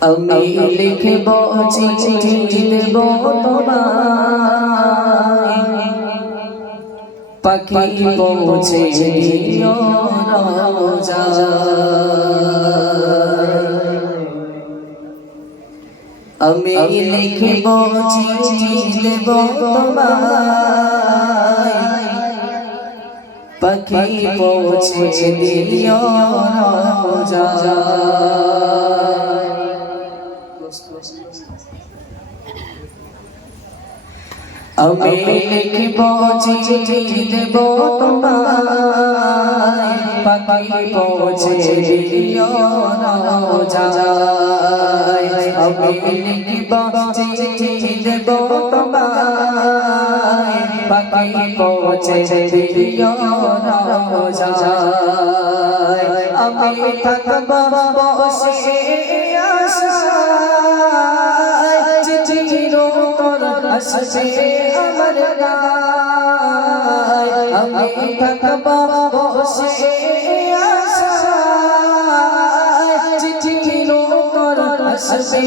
আমি লিখব চিঠি দেব তোমায়, পাখি পৌঁছে দিও রোজায়। আমি লিখব চিঠি দেব তোমায়, পাখি পৌঁছে দিও রোজায়। আমি লিখব চিঠি দেব তোমায়, পাখি পৌঁছে দিও রোজায়। আমি লিখব চিঠি দেব তোমায়, পাখি পৌঁছে দিও রোজায়। আমি থাকব বসে আশায়, চিঠির উত্তর আসবে আমার গায়। আমি থাকব বসে আশায়, চিঠির উত্তর আসবে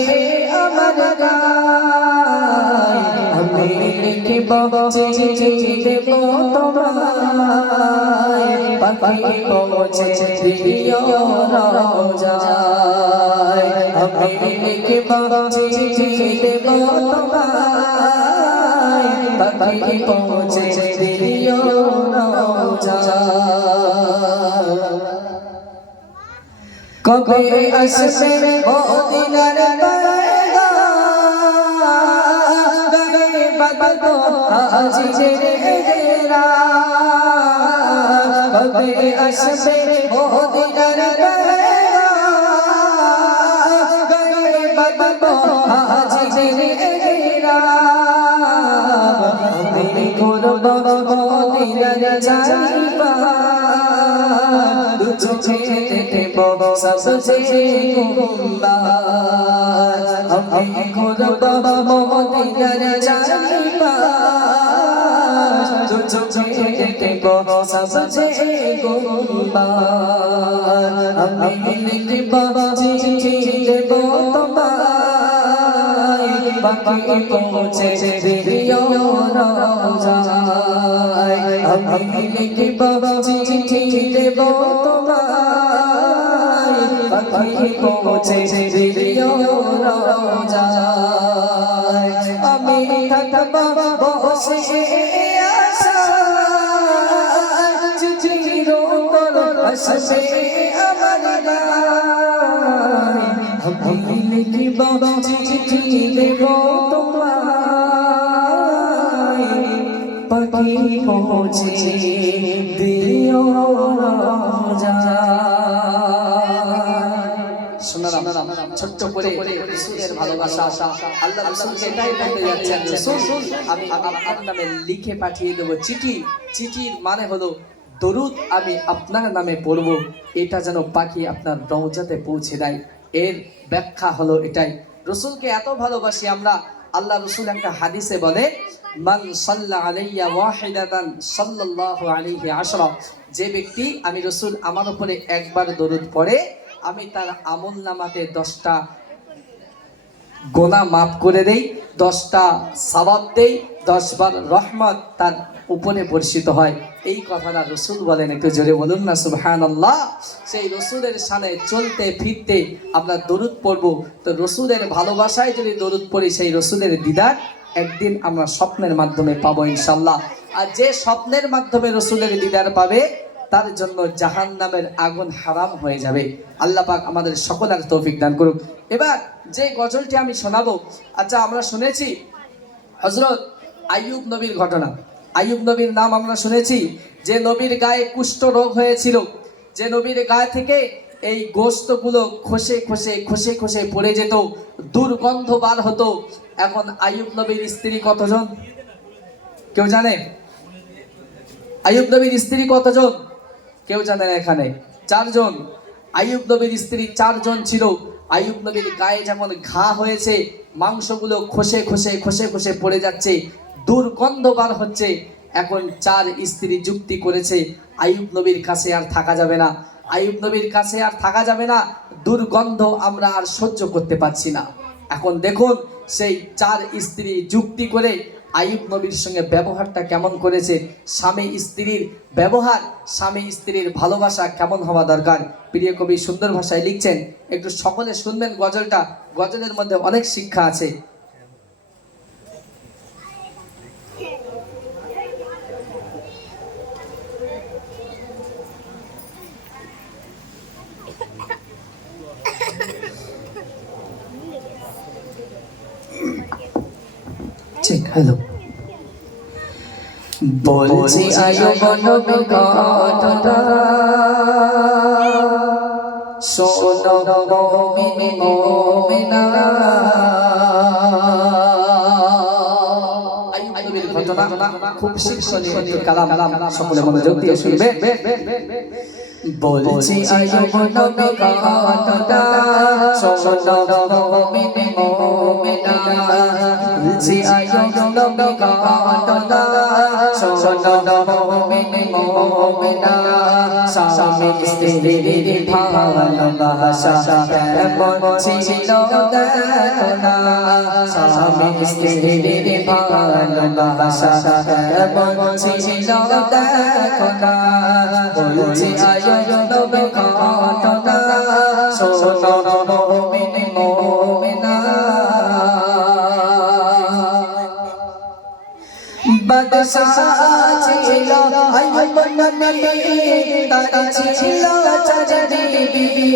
আমার গায়। আমি লিখব চিঠি দেব তোমায়, পাখি পৌঁছে দিও রোজায়। আমি লিখব চিঠি দেব তোমায়, পাখি পৌঁছে দিও রোজায়। কবে আসবে মদিনার পয়গাম, গায়ে বাঁধবো হাজিরের রাত। কবে আসবে মদিনার পয়গাম, গায়ে বাঁধবো হাজিরের রাত। আমি করব মদিনার যাইবা, দু চোখে দেখব সবচেয়ে গুম্বাদ। আমি করব মদিনার যাইবা, দু চোখে দেখব সবচেয়ে গুম্বাদ। আমি লিখব চিঠি দেব তোমায়, পাখি পৌঁছে দিও রোজায়। আমি লিখব চিঠি দেব তোমায়, পাখি পৌঁছে দিও রোজায়। আমি থাকব বসে আশায়, চিঠির উত্তর আসবে আমার গায়। আমি লিখব চিঠি দেব তোমায়, পাখি পৌঁছে দিও রোজায়। শোনালাম ছোট্ট করে রাসূলের ভালোবাসা। আল্লাহ রাসূলকে এটাই বলতে যাচ্ছেন, রাসূল আমি আপনার নামে লিখে পাঠিয়ে দেব চিঠি। চিঠির মানে হলো দরুদ আমি আপনার নামে পড়ব, এটা যেন পাখি আপনার রওজাতে পৌঁছে দেয়। এর ব্যাখ্যা হলো এটাই, রাসূলকে এত ভালোবাসি আমরা। আল্লাহ রাসূল একটা হাদিসে বলে, মান সাল্লা আলাইয়া ওয়াহিদাতান সাল্লাল্লাহু আলাইহি আশরা। যে ব্যক্তি আমি রাসূল আমার উপরে একবার দরুদ পড়ে, আমি তার আমলনামাতে 10টা গুনাহ মাফ করে দেই, 10টা সওয়াব দেই, 10 বার রহমত তার উপরে বর্ষিত হয়। এই কথাটা রাসূল বলেন, একটু জোরে বলুন না সুবহানাল্লাহ। সেই রাসূলের শানে চলতে ফিরতে আমরা দরুদ পড়ব। তো রাসূলের ভালোবাসায় যদি দরুদ পড়ি, সেই রাসূলের দিদার একদিন আমরা স্বপ্নের মাধ্যমে পাবো ইনশাআল্লাহ। আর যে স্বপ্নের মাধ্যমে রাসূলের দিদার পাবে, তার জন্য জাহান্নামের আগুন হারাম হয়ে যাবে। আল্লাহ পাক আমাদের সকলের তৌফিক দান করুক। এবার যে গজলটি আমি শোনাবো, আচ্ছা আমরা শুনেছি হযরত আইয়ুব নবীর ঘটনা। আইয়ুব নবীর নাম আমরা শুনেছি, যে নবীর গায়ে কুষ্ঠ রোগ হয়েছিল, যে নবীর গায়ে থেকে এই গোশতগুলো খসে খসে খসে খসে পড়ে যেত, দুর্গন্ধ বার হতো। এখন আইয়ুব নবীর স্ত্রী কতজন কেউ জানে? আইয়ুব নবীর স্ত্রী কতজন কেউ জানে না? এখানে 4 জন। আইয়ুব নবীর স্ত্রী 4 জন ছিল। আইয়ুব নবীর গায়ে যেমন ঘা হয়েছে, মাংসগুলো খসে খসে খসে খসে পড়ে যাচ্ছে, দুর্গন্ধ বার হচ্ছে। এখন 4 স্ত্রী যুক্তি করেছে, আইয়ুব নবীর কাছে আর থাকা যাবে না। আইয়ুব নবীর কাছে আর থাকা যাবে না, দুর্গন্ধ আমরা আর সহ্য করতে পারছি না। এখন দেখুন সেই 4 স্ত্রী যুক্তি করে আইয়ুব নবীর সঙ্গে ব্যবহারটা কেমন করেছে। স্বামী স্ত্রীর ব্যবহার, স্বামী স্ত্রীর ভালোবাসা কেমন হওয়া দরকার। প্রিয় কবি সুন্দর ভাষায় লিখছেন, একটু সকলে শুনবেন গজলটা। গজলের মধ্যে অনেক শিক্ষা আছে। ঠিক, হ্যালো। বলছি আইয়ুব নবী কথাটা শোনো মুমিন মুমিনা। আইয়ুব নবীর ঘটনা খুব শিক্ষণীয় কালাম, সকলে মনোযোগ দিয়ে শুনবেন। বলছি আইয়ুব নবী কথাটা শোনো মুমিন মুমিনা। বলছি আইয়ুব নবী কথাটা শোনো মুমিন মুমিনা। স্বামী স্ত্রীর ভালোবাসা কেমন ছিল দেখো না। স্বামী স্ত্রীর ভালোবাসা কেমন ছিল দেখো না। বলছি আইয়ুব নবী কথাটা শোনো মুমিন মুমিনা। বাদশাহ ছিল আইয়ুব নবী, তার ছিল 4 বিবি।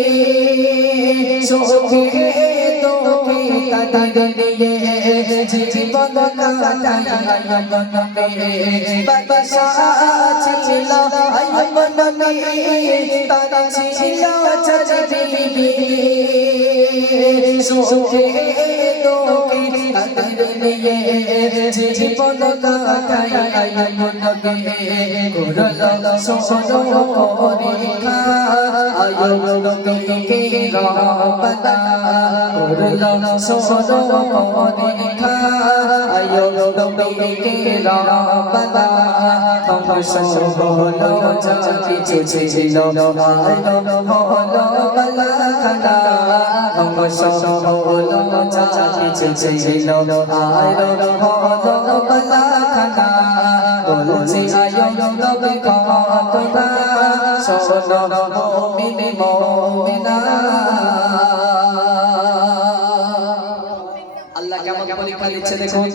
সুখে দুঃখে তাদের নিয়ে জীবন কাটায় আইয়ুব নবী। বাদশাহ ছিল আইয়ুব নবী, তার ছিল 4 বিবি। সুখে দুঃখে তাদের নিয়ে জীবন কাটায় আইয়ুব নবী। করলো সহজ পরীক্ষা আইয়ুব নবীকে রব্বানা। করলো সহজ পরীক্ষা আইয়ুব নবীকে রব্বানা। ধ্বংস হলো যা কিছু ছিল আইয়ুব হলো বালাখানা। ধ্বংস হলো যা কিছু ছিল আইয়ুব হলো বালাখানা। বলছি আইয়ুব নবী কথাটা শোনো মুমিন মুমিনা। আল্লাহ কেমন পরীক্ষা দিচ্ছে দেখুন।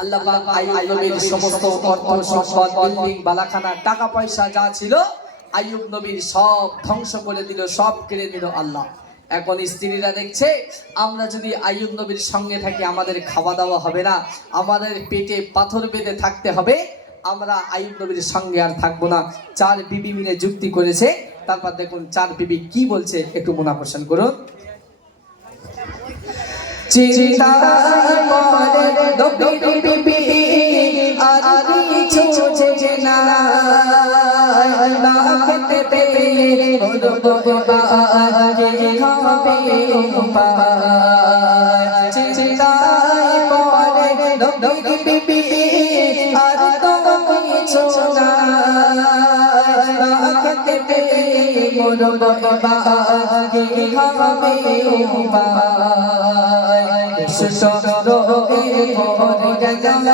আল্লাহ পাক আইয়ুব নবীর সমস্ত অর্থ সম্পদ, বিল্ডিং, বালাখানা, টাকা পয়সা যা ছিল আইয়ুব নবীর সব ধ্বংস করে দিল, সব কেড়ে নিল আল্লাহ। এখন স্ত্রীরা দেখছে আমরা যদি আইয়ুব নবীর সঙ্গে থাকি আমাদের খাওয়া দাওয়া হবে না, আমাদের পেটে পাথর বেঁধে থাকতে হবে, আমরা আইয়ুব নবীর সঙ্গে আর থাকবো না। 4 বিবি মিলে যুক্তি করেছে। তারপর দেখুন 4 বিবি কি বলছে, একটু মনোকর্ষণ করুন। চিন্তায় পড়ে নবীর বিবি আর কিছু বোঝে না। না খেতে পেয়ে বলবো কে খাবে উপায়। চিন্তায় পড়ে নবীর বিবি আর তো কিছু না। না খেতে পেয়ে বলবো কে খাবে উপায়। সুসরোগে ভরে গেল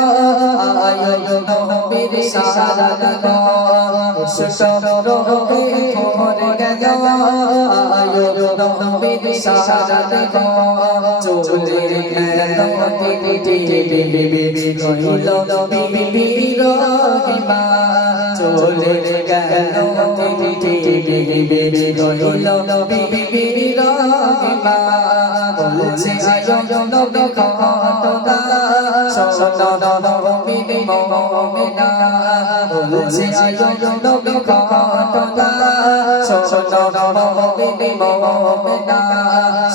আইয়ুব নবীর সারা ঘর। সুসরোগে ভরে গেল আইয়ুব নবীর সারা ঘর। চলে গেল বিবি রইল বিবির রহিমা। চলে গেল বিবি রইল বিবির রহিমা। বলছে আইয়ুব নবী কথাটা শোনো মুমিন মুমিনা। বলছে আইয়ুব নবী কথাটা শোনো মুমিন মুমিনা।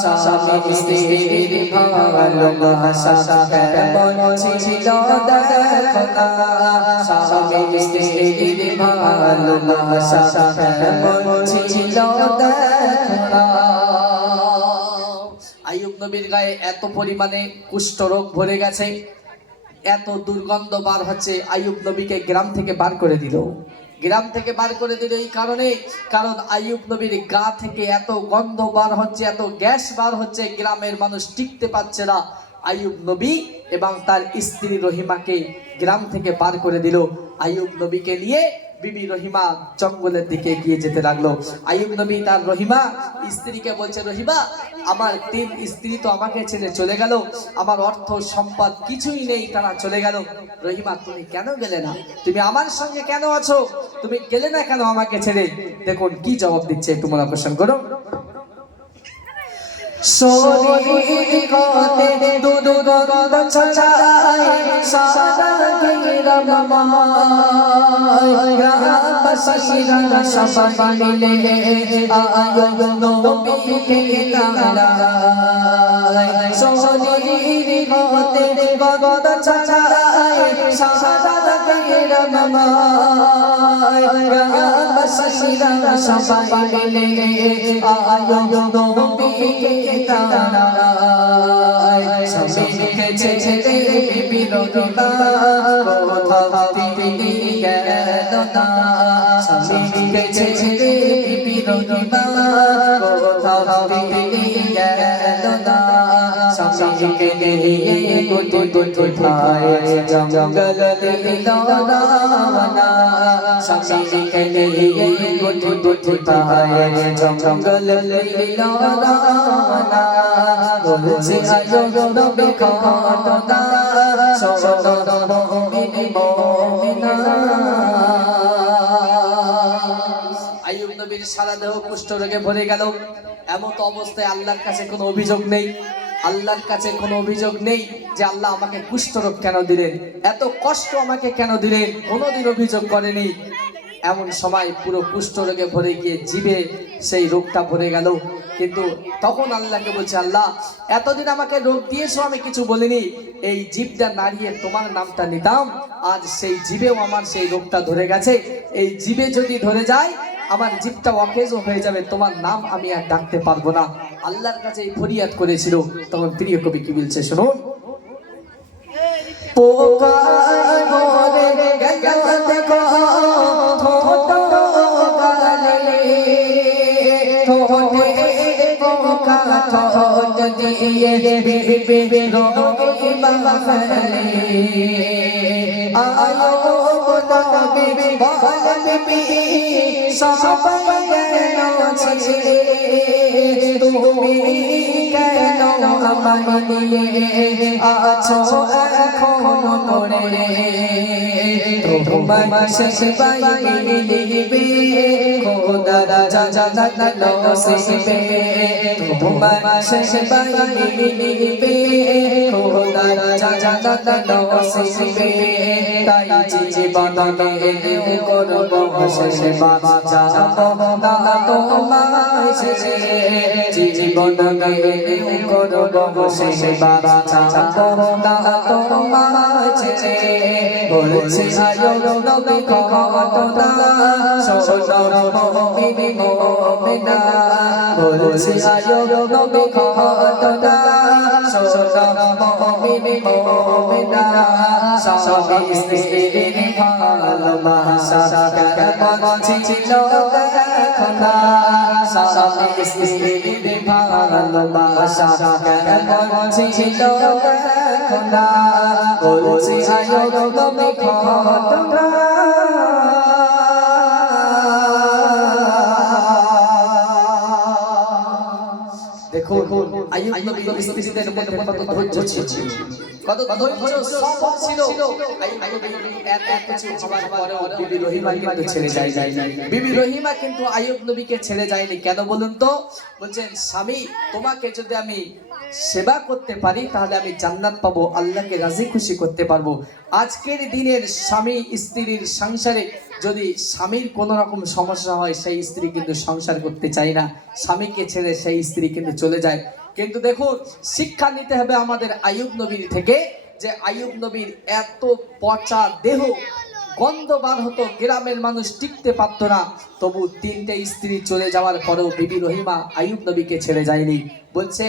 স্বামী স্ত্রীর ভালোবাসা কেমন ছিল দেখো না। স্বামী স্ত্রীর ভালোবাসা কেমন ছিল দেখো না। আইয়ুব নবীর গায়ে এত পরিমাণে কুষ্ঠ রোগ ভরে গেছে, এত দুর্গন্ধ বার হচ্ছে, আইয়ুব নবীকে গ্রাম থেকে বার করে দিল। গ্রাম থেকে বার করে দিল এই কারণে, কারণ আইয়ুব নবীর গা থেকে এত গন্ধ বার হচ্ছে, এত গ্যাস বার হচ্ছে, গ্রামের মানুষ টিকতে পারছে না। আইয়ুব নবী এবং তার স্ত্রী রহিমাকে গ্রাম থেকে বার করে দিল। আইয়ুব নবীকে নিয়ে বিবি রহিমা জঙ্গলের দিকে এগিয়ে যেতে লাগলো। আইয়ুব নবী তার রহিমা স্ত্রীকে বলছে, রহিমা, আমার 3 স্ত্রী তো আমাকে ছেড়ে চলে গেল, আমার অর্থ সম্পদ কিছুই নেই, তারা চলে গেল। রহিমা, তুমি কেন গেলে না? তুমি আমার সঙ্গে কেন আছো? তুমি গেলে না কেন আমাকে ছেড়ে? দেখুন কি জবাব দিচ্ছে, একটু মনোকর্ষণ করো। শরীর গতে দুদুদ ছড়ায় সাদা গিরমায় গ্রামবাসীরা সবাই মিলে আইয়ুব নবীকে গালায়। শরীর গতে দুদুদ ছড়ায় সাদা গিরমায় গ্রামবাসীরা সবাই মিলে আইয়ুব নবীকে স্বামীকে ছেড়ে বিবি রহিমা কোথাও তিনি গেল না। স্বামীকে ছেড়ে বিবি রহিমা কোথাও তিনি গেল না। স্বামীকে নিয়ে গুটি গুটি খায় জঙ্গল দিল রওনা। স্বামীকে নিয়ে গুটি গুটি খায় জঙ্গল দিল রওনা। বলছে আইয়ুব নবী ঘটনা শোনো মুমিন মুমিনা। আইয়ুব নবীর সারা দেহ কুষ্ঠ রোগে ভরে গেল। এমত অবস্থায় আল্লাহর কাছে কোনো অভিযোগ নেই, আল্লাহর কাছে কোনো অভিযোগ নেই যে আল্লাহ আমাকে কুষ্ঠরোগ কেন দিলেন, এত কষ্ট আমাকে কেন দিলেন, কোনোদিন অভিযোগ করেনি। এমন সময় পুরো কুষ্ঠরোগে ভরে গিয়ে জিভে সেই রোগটা ভরে গেল। কিন্তু তখন আল্লাহকে বলছে, আল্লাহ, এতদিন আমাকে রোগ দিয়েছো, আমি কিছু বলিনি, এই জিভটা নাড়িয়ে তোমার নামটা নিতাম, আজ সেই জিভেও আমার সেই রোগটা ধরে গেছে। এই জিভে যদি ধরে যায়, আমার জিভটা অকেজও হয়ে যাবে, তোমার নাম আমি আর ডাকতে পারবো না। আল্লাহর কাছে এই ফরিয়াদ করেছিল। তখন প্রিয় কবি কি বলছে শুনুন। পোকায় মরে গেল দেখো ঠোঁট গালে, ঠোঁটে পোকা ঠোঁট দিয়ে বিবি রহিমা ফেলে। আইয়ুব নবী বলে, বিবি সবাই গেল ছেড়ে, তুমি কেন আমায় নিয়ে আছো এখনো পড়ে? তোমার শেষ পাই মিলিবে খোদা জান্নাত নসিবে। তোমার শেষ পাই মিলিবে খোদা জান্নাত নসিবে। তাই জীবনে করব সেবা, যাবো না তোমায় ছেড়ে। জীবনে করব সেবা, যাবো না তোমায় ছেড়ে। বলছে আইয়ুব নবী ঘটনা শোনো মুমিন মুমিনা। বলছে আইয়ুব নবী ঘটনা শোনো মুমিন মুমিনা। স্বামী স্ত্রীর ভালোবাসা কেমন ছিল দেখো না। স্বামী স্ত্রীর ভালোবাসা কেমন ছিল দেখো না। বলছে আইয়ুব নবী ঘটনা। দেখো আইয়ুব নবীর স্ত্রীদের মধ্যে কত ধৈর্য ছিল, কত ধৈর্য সবর ছিল। আইয়ুব নবী এত কিছু হওয়ার পরেও বিবি রহিমা কিন্তু ছেড়ে যায়। বিবি রহিমা কিন্তু আইয়ুব নবীকে ছেড়ে যায়নি। কেন বলুন তো? বলছেন, স্বামী, তোমাকে যদি আমি সেবা করতে পারি তাহলে আমি জান্নাত পাবো, আল্লাহকে রাজি খুশি করতে পারবো। আজকের দিনের স্বামী স্ত্রীর সংসারে যদি স্বামীর কোনো রকম সমস্যা হয়, সেই স্ত্রী কিন্তু সংসার করতে চায় না, স্বামীকে ছেড়ে সেই স্ত্রী কিন্তু চলে যায়। কিন্তু দেখুন, শিক্ষা নিতে হবে আমাদের আইয়ুব নবীর থেকে, যে আইয়ুব নবীর এত পচা দেহ, গন্ধ বার হতো, গ্রামের মানুষ টিকতে পারত না, তবু 3টে স্ত্রী চলে যাওয়ার পরেও বিবি রহিমা আইয়ুব নবীকে ছেড়ে যায়নি। বলছে,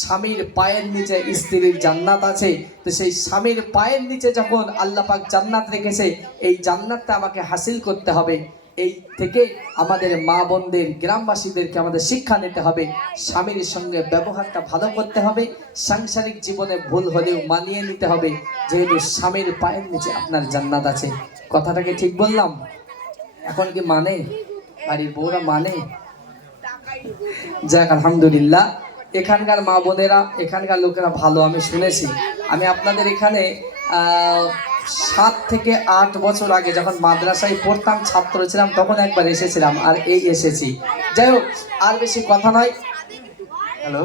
স্বামীর পায়ের নিচে স্ত্রীর জান্নাত আছে, তো সেই স্বামীর পায়ের নিচে যখন আল্লাহ পাক জান্নাত রেখেছে, এই জান্নাতটা আমাকে হাসিল করতে হবে। এই থেকে আমাদের মা বোনদের, গ্রামবাসীদেরকে আমাদের শিক্ষা নিতে হবে, স্বামীর সঙ্গে ব্যবহারটা ভালো করতে হবে, সাংসারিক জীবনে ভুল হলেও মানিয়ে নিতে হবে, যেহেতু স্বামীর পায়ের নিচে আপনার জান্নাত আছে। কথাটাকে ঠিক বললাম? এখন কি মানে বাড়ির বউরা মানে? যাক আলহামদুলিল্লাহ, এখানকার মা বোনেরা, এখানকার লোকেরা ভালো, আমি শুনেছি। আমি আপনাদের এখানে 7 থেকে 8 বছর আগে যখন মাদ্রাসায় পড়তাম, ছাত্র ছিলাম, তখন একবার এসেছিলাম, আর এই এসেছি। যাই হোক, আর বেশি কথা নয়। হ্যালো,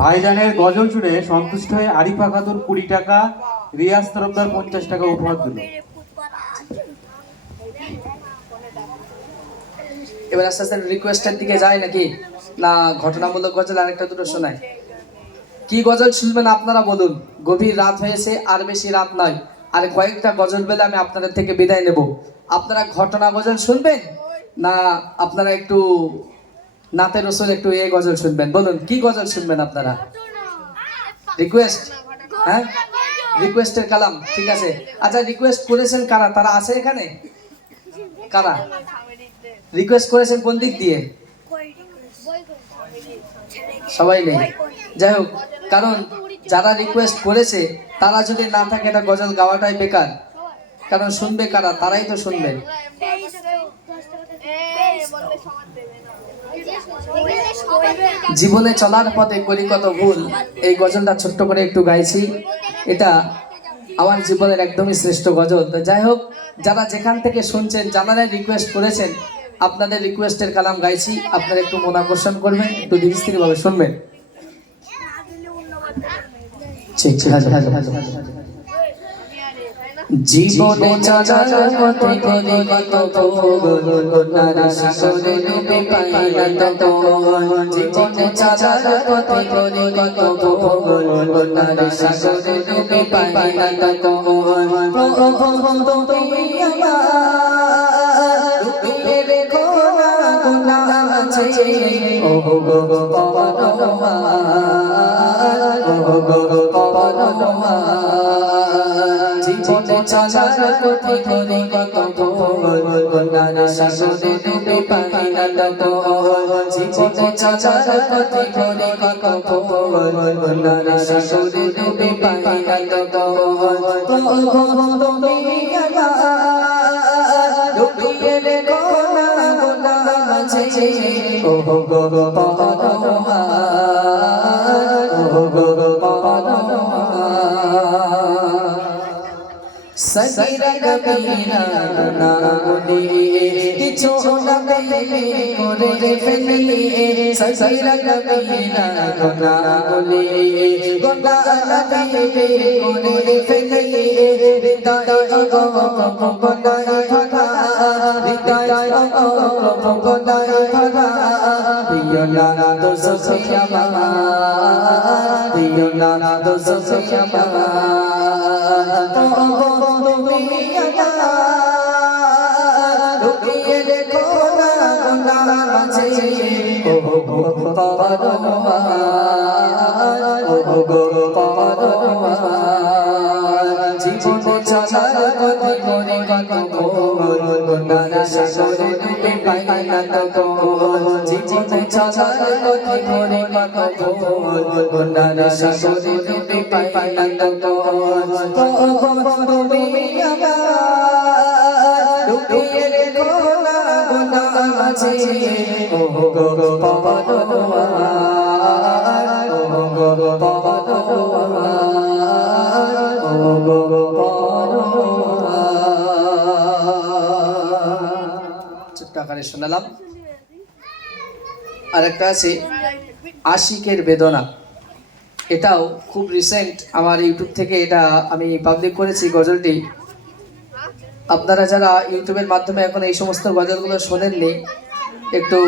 ভাইজানের গজল শুনে সন্তুষ্ট হয়ে আরিফা খাতুন 20 টাকা, রিয়াজ তরফদার 50 টাকা উপহার দিল। এবার আস্তে আস্তে রিকোয়েস্টের দিকে যায় নাকি না ঘটনামূলক গজল আরেকটা দুটো শোনায়? কি গজল শুনবেন আপনারা বলুন? গভীর রাত হয়েছে, আর বেশি রাত নয়, আর কয়েকটা গজল বেলে আমি আপনাদের থেকে বিদায় নেব। আপনারা ঘটনা গজল শুনবেন না আপনারা একটু নাতে রসুল একটু এই গজল শুনবেন? বলুন কি গজল শুনবেন আপনারা? রিকোয়েস্ট? হ্যাঁ, রিকোয়েস্টের কালাম, ঠিক আছে। আচ্ছা, রিকোয়েস্ট করেছেন কারা? তারা আছে এখানে? কারা রিকোয়েস্ট করেছেন? কোন দিক দিয়ে? সবাই নেই। যাই হোক, কারণ যারা রিকোয়েস্ট করেছে তারা যদি না থাকে, এটা গজল গাওয়াটাই বেকার। কারণ শুনবে কারা? তারাই তো শুনবে। জীবনে চলার পথে করি কত ভুল, এই গজলটা ছোট্ট করে একটু গাইছি। এটা আমার জীবনের একদমই শ্রেষ্ঠ গজল। তো যাই হোক, যারা যেখান থেকে শুনছেন, যারা রিকোয়েস্ট করেছেন, আপনাদের রিকোয়েস্টের কালাম গাইছি, আপনারা একটু মন আকর্ষণ করবেন, একটু ধীর স্থির ভাবে শুনবেন। জীবনে চলার পথে করি কত ভুল, গুনার সাগরে ডুবে পাই না তখন। জীবনে চলার পথে করি কত ভুল, গুনার সাগরে ডুবে পাই না তখন। তুমি আমার ডুবিয়ে রেখো না গুনাহ আছে, ও গো পরমার, ও গো পরমার। জীবনে চলার পথে করি কত ভুল, গুনার সাগরে ডুবে পাই না তখন। জীবনে চলার পথে করি কত ভুল, গুনার সাগরে ডুবে পাই না তখন। তুমি আমার ডুবিয়ে রেখো না গুনাহ আছে, ও গো পরমার, ও গো পরমার। সগীরা কবিরা গুনাহ গুলি কিছু না পেলে করে ফেলি, সগীরা কবিরা গুনাহ গুলি গুনাহ না পেলে করে ফেলি। হৃদয় গুনাহে ভরা, হৃদয় গুনাহে ভরা, দিও না দোষে আমার, দিও না দোষে আমার। তুমি আমার ডুবিয়ে রেখো না গুনাহ আছে, ও গো পরমার, ও গো পরমার। জীবনে চলার পথে করি কত ভুল, গুনার সাগরে ডুবে পাই না তখন। জীবনে চলার পথে করি কত ভুল, গুনার সাগরে ডুবে পাই না তখন। তুমি আমার ডুবিয়ে রেখো না গুনাহ আছে, ও গো পরমার, ও গো পরমার, ও গো পরমার। ছোট্ট আকারে শোনালাম। আরেকটা আছে আশিকের বেদনা। এটাও খুব রিসেন্ট, আমার ইউটিউব থেকে এটা আমি পাবলিক করেছি গজলটি। আপনারা যারা ইউটিউবের মাধ্যমে এখন এই সমস্ত গজলগুলো শোনেননি, একটু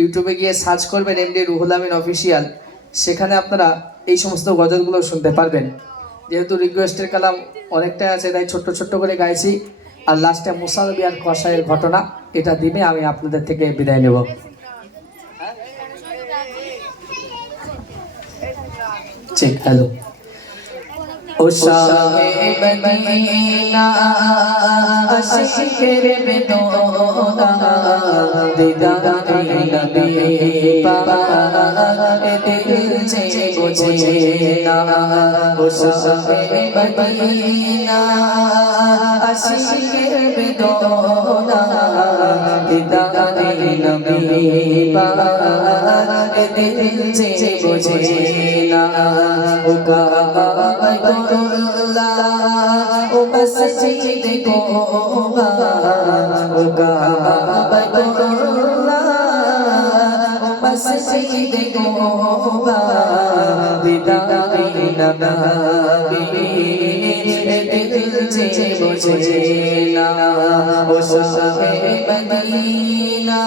ইউটিউবে গিয়ে সার্চ করবেন এমডি রুহুল আমিন অফিসিয়াল, সেখানে আপনারা এই সমস্ত গজলগুলো শুনতে পারবেন। যেহেতু রিকোয়েস্টের কালাম অনেকটাই আছে, তাই ছোট্ট ছোট্ট করে গাইছি। আর লাস্টে মুসা নবী আর কসাইয়ের ঘটনা, এটা দিবে আমি আপনাদের থেকে বিদায় নেব। ঠিক, হ্যালো। ও শাহে মদিনা আশিকের বেদনা দিদারে নবী পাক দিল যে বোঝে না ও শাহে মদিনা আশিকের বেদনা দিদারে নবী পাক দিল যে বোঝে না ও কাবাতুল্লাহ ও মসজিদ কোবা ও কাবাতুল্লাহ ও মসজিদ কোবা দিদারে নবী দিল যে বোঝে না ও শাহে মদিনা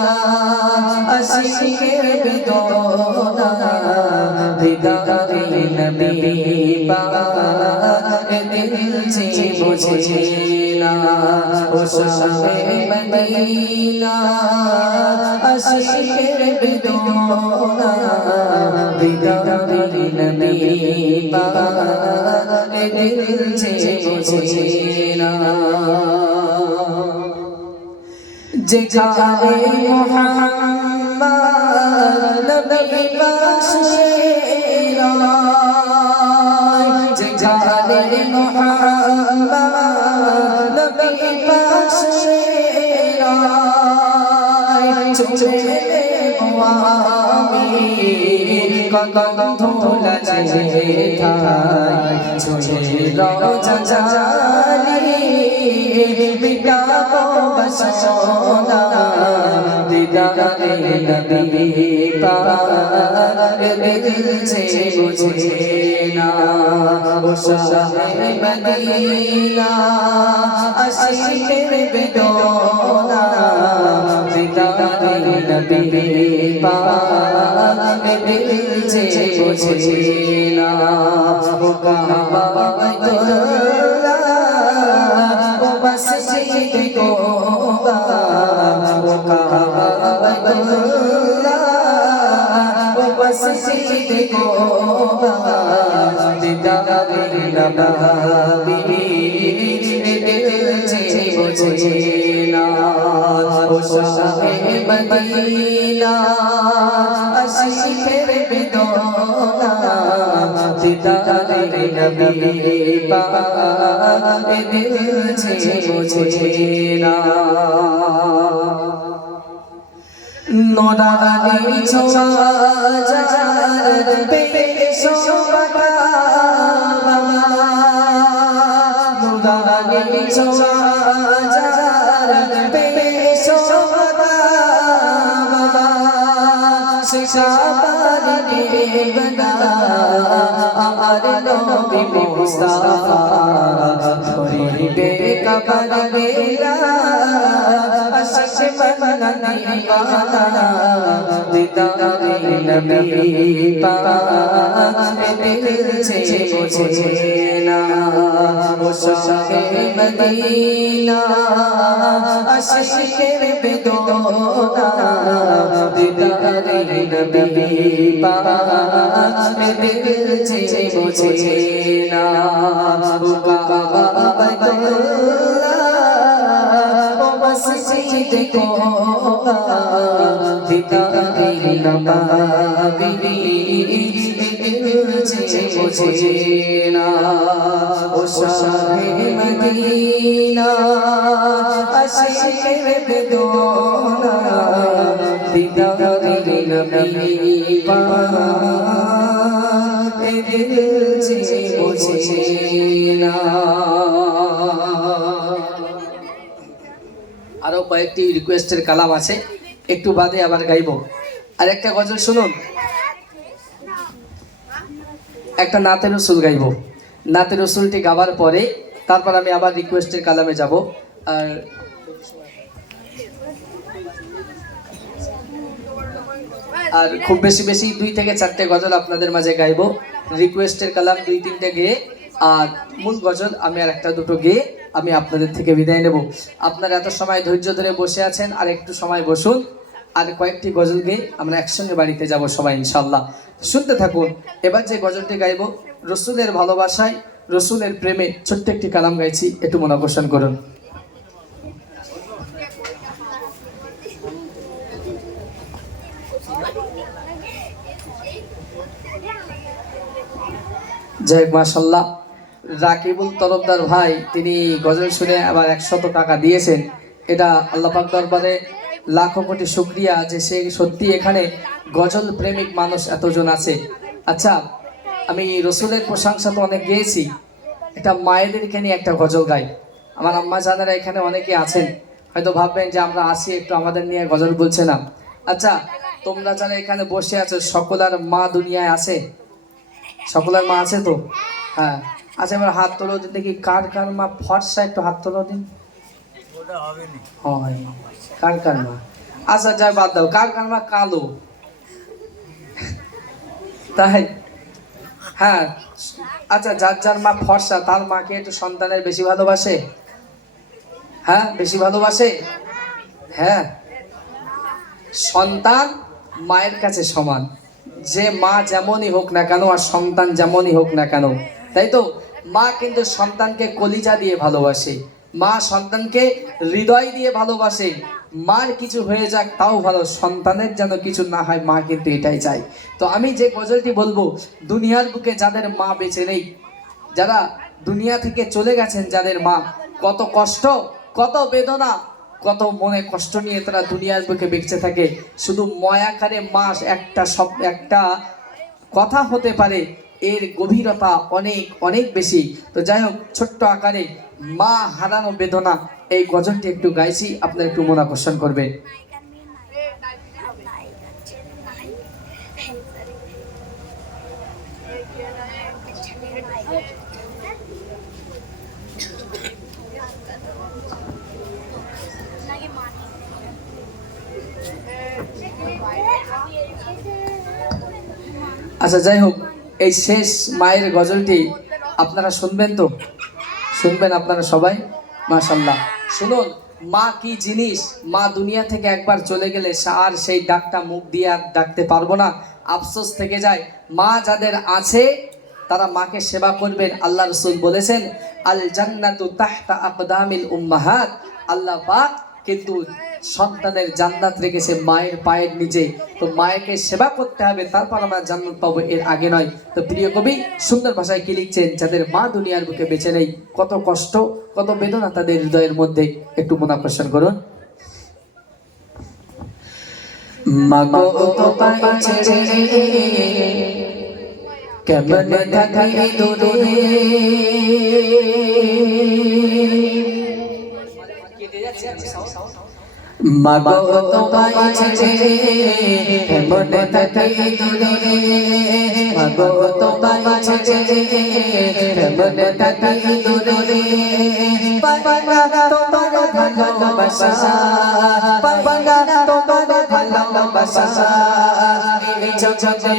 আশিকের বেদনা দিদারে নবী পাক দিল যে বোঝে না ও শাহে মদিনা আশিকের বেদনা দিদারে নবী পাক দিল যে বোঝে না যেখানে মুহাম্মদ নবী বাসেরা যেখানে মুহাম্মদ নবী বাসেরা চলে আমি কদম ধুলা যেথায় চলে রওজা জালি বিকাবো বসনা দিদারে নবী পাক দিল যে বোঝে না ও শাহে মদিনা আশিকের বেদনা দিদারে নবী পাক দিল যে বোঝে না ও কাবাতুল্লাহ মসজিদ কোবা ও কাবাতুল্লাহ ও মসজিদ কোবা দিদারে নবী দিল যে বোঝে না ও শাহে মদিনা আশিকের বেদনা দিদারে নবী পাক দিল যে বোঝে না নোরানি ছোঁয়া যার পেশোবাটা নোরানি ছোঁয়া যার পেশোবাটা শিশাবারি বেগনা আমার নবী মুস্তাফা ধরিবে কবর বেলা আশিক মনানি পানা দিদারে নবী পাক দিল যে বোঝে না ও শাহে মদিনা আশিকের বেদনা দিদারে নবী পাক দিল যে বোঝে না ও কাবাতুল্লাহ ও মসজিদ কোবা দিদারে নবী দিল যে বোঝে না ও শাহে মদিনা আশিকের বেদনা দিদারে নবী পাক দিল যে বোঝে না আরো কয়েকটি রিকোয়েস্টের কালাম আছে একটু বাদে আবার গাইবো আর একটা গজল শুনুন একটা নাতে রসুল গাইবো নাতে রসুলটি গাবার পরে তারপর আমি আবার রিকোয়েস্টের কালামে যাব আর আর খুব বেশি বেশি 2 থেকে 4টে গজল আপনাদের মাঝে গাইবো রিকোয়েস্টের কালাম 2-3টে গেয়ে আর মূল গজল আমি আর একটা দুটো গেয়ে আমি আপনাদের থেকে বিদায় নেব আপনারা এত সময় ধৈর্য ধরে বসে আছেন আর একটু সময় বসুন আর কয়েকটি গজল গেয়ে আমরা একসঙ্গে বাড়িতে যাব সবাই ইনশাআল্লাহ শুনতে থাকুন এবার যে গজলটি গাইবো রসুলের ভালোবাসায় রসুলের প্রেমে ছোট্ট একটি কালাম গাইছি, একটু মনোকর্ষণ করুন। যাই হোক, মাশাল্লাহ, রাকিবুল তরফদার ভাই তিনি গজল শুনে আবার 100 টাকা দিয়েছেন। এটা আল্লাহ পাক দরবারে লাখো কোটি শুকরিয়া যে সে সত্যি এখানে গজল প্রেমিক মানুষ এতজন আছে। আচ্ছা, আমি রসুলের প্রশংসা তো অনেক গেয়েছি, এটা মায়েদেরকে নিয়ে একটা গজল গাই। আমার আম্মা জানেরা এখানে অনেকে আছেন, হয়তো ভাববেন যে আমরা আসি একটু আমাদের নিয়ে গজল বলছে না। আচ্ছা, তোমরা যারা এখানে বসে আছো সকলার মা দুনিয়ায় আছে? সকলের মা আছে তো? হ্যাঁ। আচ্ছা, এবার হাত তোলো দিন দেখি, কার কার মা ফর্সা, একটু হাত তোলো দিন। হয়, কার কার মা? আচ্ছা যাই, বাদ দাও, কার কার মা কালো? তাই? হ্যাঁ। আচ্ছা, যার যার মা ফর্সা তার মাকে একটু সন্তানের বেশি ভালোবাসে? হ্যাঁ, বেশি ভালোবাসে। হ্যাঁ, সন্তান মায়ের কাছে সমান, যে মা যেমনই হোক না কেন আর সন্তান যেমনই হোক না কেন, তাই তো? মা কিন্তু সন্তানকে কলিজা দিয়ে ভালোবাসে, মা সন্তানকে হৃদয় দিয়ে ভালোবাসে। মার কিছু হয়ে যাক তাও ভালো, সন্তানের যেন কিছু না হয়, মা কিন্তু এটাই চায়। তো আমি যে গজলটি বলবো, দুনিয়ার বুকে যাদের মা বেঁচে নেই, যারা দুনিয়া থেকে চলে গেছেন, যাদের মা, কত কষ্ট, কত বেদনা, কত মনে কষ্ট নিয়ে তারা দুনিয়ার বুকে বেঁচে থাকে। শুধু ময়াকারে মা একটা কথা হতে পারে, এর গভীরতা অনেক অনেক বেশি। তো যাই হোক, ছোট্ট আকারে মা হারানো বেদনা এই গজলটি একটু গাইছি, আপনার একটু মন আকর্ষণ করবে। আচ্ছা, যাই হোক, এই শেষ মায়ের গজলটি আপনারা শুনবেন তো? শুনবেন আপনারা সবাই? মাশাল্লাহ, শুনুন। মা কি জিনিস, মা দুনিয়া থেকে একবার চলে গেলে আর সেই ডাকটা মুখ দিয়ে আর ডাকতে পারবো না, আফসোস থেকে যায়। মা যাদের আছে তারা মাকে সেবা করবেন। আল্লাহ রসুল বলেছেন, আল জান্নাতু তাহতা আকদামিল উম্মাহাত। আল্লাহ পাক কিন্তু সন্তানের জান্নাত রেখেছে মায়ের পায়ের নিচে। তো মায়েকে সেবা করতে হবে, তারপর আমরা জান্নাত পাবো, এর আগে নয়। তো প্রিয় কবি সুন্দর ভাষায় কি লিখছেন, যাদের মা দুনিয়ার বুকে বেঁচে নেই, কত কষ্ট, কত বেদনা তাদের হৃদয়ের মধ্যে, একটু মন আকর্ষণ করুন। মাগো তো পাইছে কেমন থাকি দূরে, মাগো তো পাইছে কেমন থাকি দূরে, মাগো তো পাইছে কেমন থাকি দূরে, পাইনা তোমার ভালোবাসা, পাইনা তোমার ভালোবাসা, এই জগতে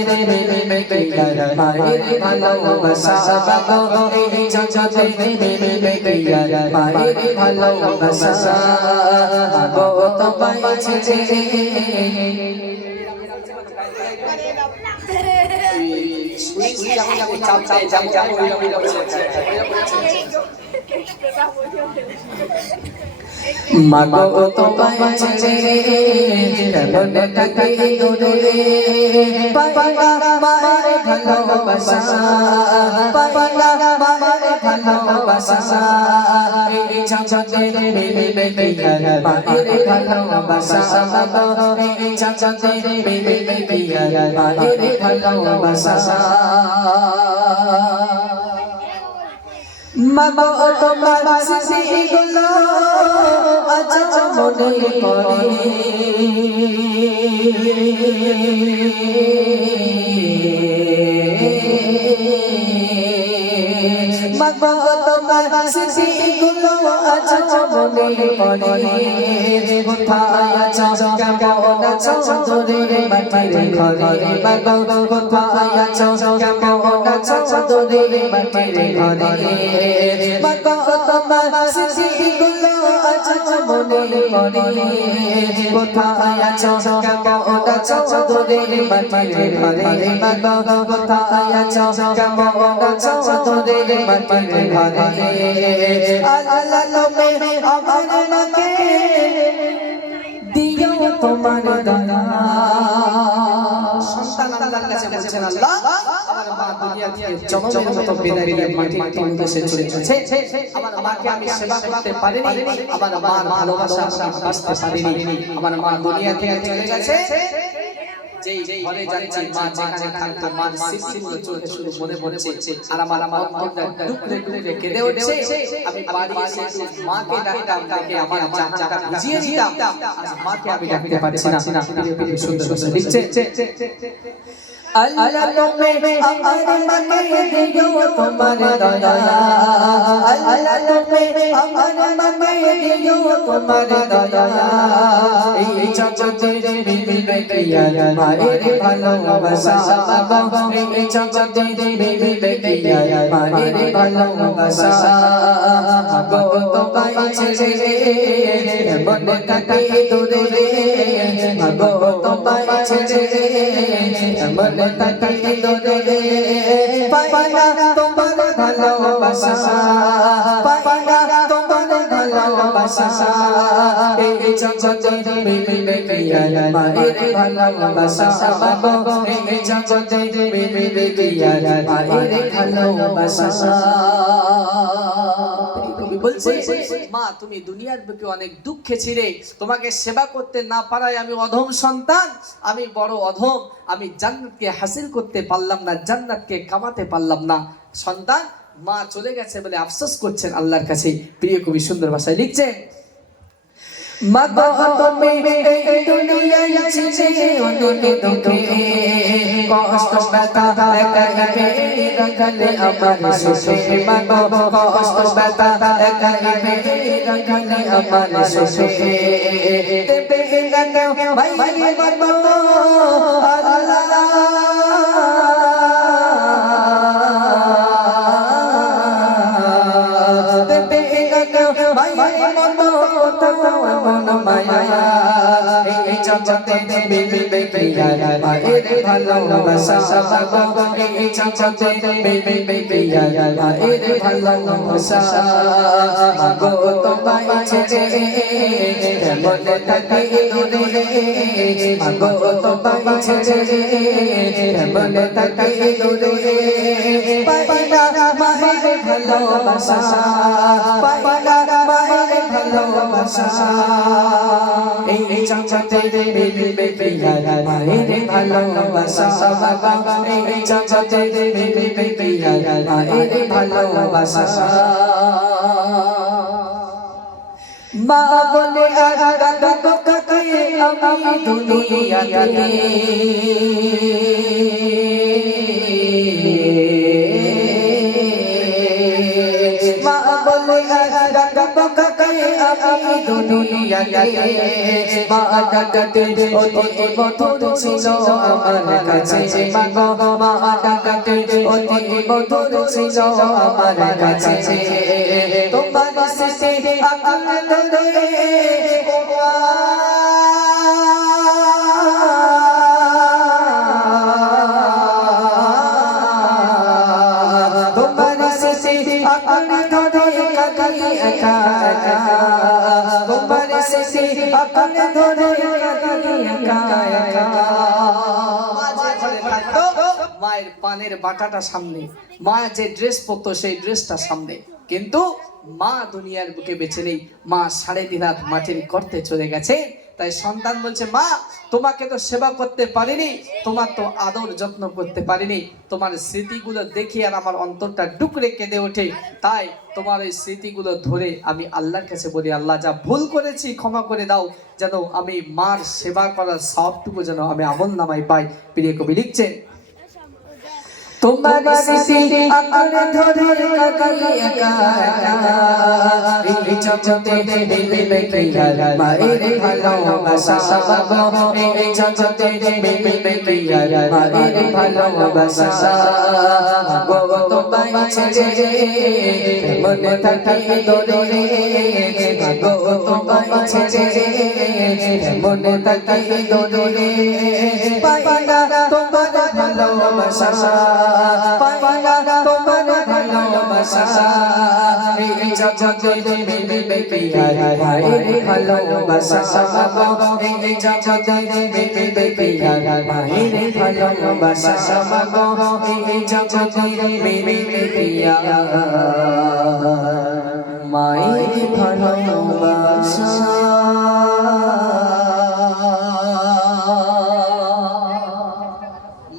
মায়ের ভালোবাসা, মাগো এই জগতে মায়ের ভালোবাসা, মাগো তো পাইছে। মাগো তো পাইছে কেমন থাকি দূরে, পাইনা মায়ের ভালোবাসা, পাইনা মায়ের ভালোবাসা, এই জগতে মায়ের ভালোবাসা, এই জগতে মায়ের ভালোবাসা। মাগো তোমার স্মৃতিগুলো আজ মনে পড়ে, মাগো তোমার স্মৃতিগুলো আছো মনে পড়ে কোথায় আছো কেমন আছো দূরে মাটির ঘরে মাগো কোথায় আছো কেমন আছো দূরে মাটির ঘরে মাগো তোমার স্মৃতিগুলো আছো মনে পড়ে কোথায় আছো কেমন আছো দূরে মাটির ঘরে মাগো কোথায় আছো কেমন আছো দূরে মাটির ঘরে আল্লাহ তুমি আমার মাকে দিও তোমার দয়া সন্তান আল্লাহর কাছে বলছেন আল্লাহ আমার মা দুনিয়া থেকে জনমের মতো বিদায় দিয়ে মাটির উদ্দেশ্যে চলে গেছে আমার মাকে আমি সেবা করতে পারিনি আমার মার ভালোবাসা আমি বুঝতে পারিনি আমার মা দুনিয়া থেকে চলে গেছে যেই ঘরে যাচ্ছি মা যেখানে থাকতো মার স্মৃতিগুলো চলতে শুরু মনে পড়ছে আর আমার অন্তরটা ডুকরে ডুকরে কেঁদে উঠছে আমি বাড়ি এসে মাকে ডাকতাম তাকে আমার জানটা বুঝিয়ে দিতাম আজ মাকে আমি ডাকতে পারছি না সুন্দর সুন্দর লিখছে আল্লাহ তুমি আমার মাকে দিও তোমার দয়া আল্লাহ তুমি আমার মাকে দিও তোমার দয়া এই জগতে বিবিবে কিয়া মায়ের ভালোবাসা বাবা এই জগতে বিবিবে কিয়া মায়ের ভালোবাসা গো তোমায় ছেড়ে মনে কাটে দূরে গো তোমায় ছেড়ে মনে কাটে দূরে পাইনা তোমার ভালোবাসা পাইনা তোমার ভালোবাসা এই জগতে বিবিবে কিয়া মায়ের ভালোবাসা বাবা এই জগতে বিবিবে কিয়া মায়ের ভালোবাসা কবি বলছে মা তুমি দুনিয়ার বুকে অনেক দুঃখে ছিলে তোমাকে সেবা করতে না পারায় আমি অধম সন্তান আমি বড় অধম আমি জান্নাতকে হাসিল করতে পারলাম না জান্নাতকে কামাতে পারলাম না সন্তান মা চলে গেছে বলে আফসোস করছেন আল্লাহর কাছে প্রিয় কবি সুন্দর ভাষায় লিখছেন মাগো তুমি এই দুনিয়ায় ছিলে অনেক দুঃখে কষ্ট ব্যথা একাকে রাখলে আমার সুখে মাগো কষ্ট ব্যথা একাকে রাখলে আমার সুখে দেবে না ভাই মাগো আল্লাহ জগতে বিবিবে কিয়া মায়ের ভালোবাসা বাবা এই জগতে বিবিবে কিয়া মায়ের ভালোবাসা মাগো তোমায় ছেড়ে মনে থাকে দূরে মাগো তোমায় ছেড়ে মনে থাকে দূরে পাইনা মায়ের ভালোবাসা পাইনা মায়ের ভালোবাসা এই জগতে বিবিবে কিয়া মায়ের ভালোবাসা বাবা এই জগতে বিবিবে কিয়া মায়ের ভালোবাসা মা বলে আর দাদু কাকে আমি দুনিয়াতে মা বলে আর দাদু কাকে আমি দুনিয়াতে মা ডাকতে অতি মধুর ছিল আমার কাছে মাগো মা ডাকতে অতি মধুর ছিল আমার কাছে তোমার স্মৃতি আকাল ধরে তোমার স্মৃতি আকাল ধরে কাকি একা একা তোমার স্মৃতি আকাল ধরে কাকি একা একা মায়ের পানের বাটাটা সামনে মা যে ড্রেস পরতো সেই ড্রেসটা সামনে কিন্তু মা দুনিয়ার বুকে বেঁচে নেই মা 3.5 রাত মাটির গর্তে চলে গেছে তাই সন্তান বলছে মা তোমাকে তো সেবা করতে পারিনি তোমার তো আদর যত্ন করতে পারিনি তোমার স্মৃতিগুলো দেখি আর আমার অন্তরটা ডুকরে কেঁদে ওঠে তাই তোমার এই স্মৃতিগুলো ধরে আমি আল্লাহর কাছে বলি আল্লাহ যা ভুল করেছি ক্ষমা করে দাও যেন আমি মার সেবা করার সবটুকু যেন আমি আমল নামায় পাই প্রিয় কবি লিখছেন তোমার স্মৃতি আঁকড়ে ধরে কাকাই একা এই জগতে মিলবে কি আর মায়ের ভালোবাসা গো এই জগতে মিলবে কি আর মায়ের ভালোবাসা গো তোমায় ছেড়ে মনে থাকে দরে গো তোমায় ছেড়ে মনে থাকে দরে পাইনা তোমার ভালোবাসা পাইনা তোমার ভালোবাসা এই জগতে মিলবে কি আর মায়ের ভালোবাসা গো এই জগতে মিলবে কি আর মায়ের ভালোবাসা গো এই জগতে মিলবে কি আর মায়ের ভালোবাসা